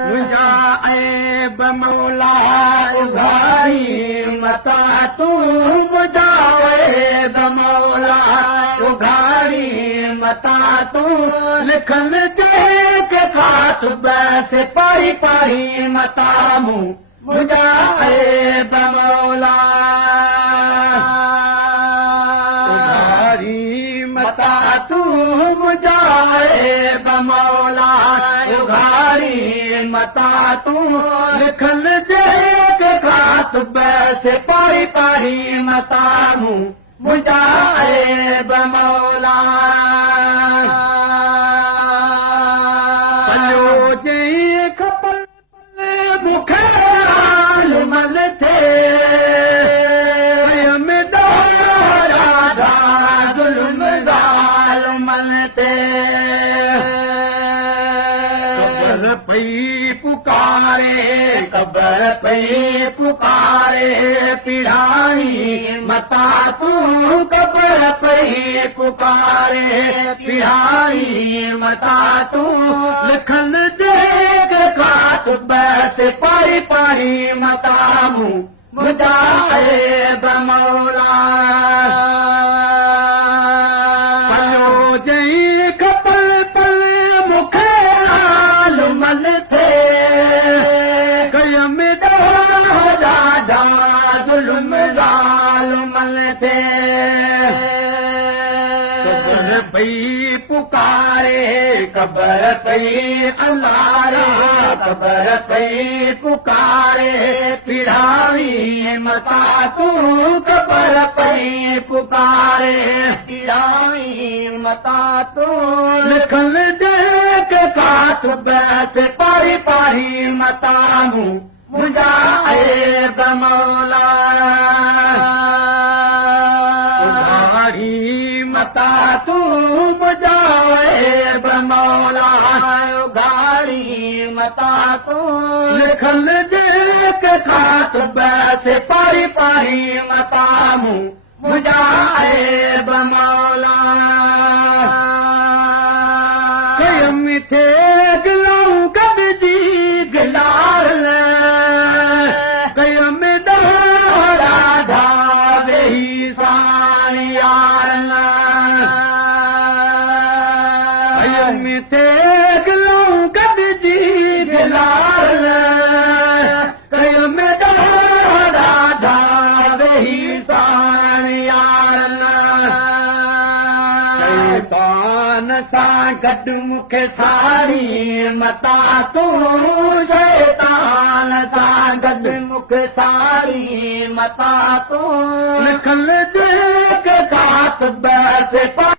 मुंहिंजा ऐब मौला उघारी मता तूं मुंहिंजा ऐब मौला उघारी मता तूं लिखल जेके ख़ात बस पाई पाई मता मूं मुंहिंजा ऐब मौला उघारी मता तूं मुंहिंजा ऐब मौला उघारी मता तूं लिखल जेके ख़ात बस पाई पाई मता मूं मुंहिंजा ऐब मौला हलो जे खपल मूंखे मल थे में राधा ज़ुल्म ॻाल्हि मल ते पई पुकारे क़बर पई पुकारे पिढ़ाई मता तूं क़बर पई पुकारे पिढ़ाई मता तूं लिखन जेके ख़ात बस पाई पाई मता मूं मुंहिंजा ऐब मौला हलो जई खपल पल मूंखे मल थे कयम राधा ज़ुल्म ॻाल्हि मल थे क़बर पई पुकारे क़बर पई अलारे क़बर पई पुकारे पिढ़ाई मता तूं क़बर पई पुकारे पिढ़ाई मता तूं लिखल जेके ख़ात बस पाई पाई मता मूं मुंहिंजा ऐब मौला उघारी मता तूं मुंहिंजा ऐब मौला उघारी मता तूं लिखल जेके ख़ात बस पाई पाई मता मूं मुंहिंजा ऐब मौला कयम थे गिलाऊं गॾिजी गिलाल कयम राधा वेही साण यार कयम थे गिलाऊं गॾिजी गिलाल कयम राधा वेही साण यार शैतान सां गॾु मूंखे सारी मता तूं शैतान सां गॾु मूंखे सारी मता तूं लिखल जेके ख़ात बस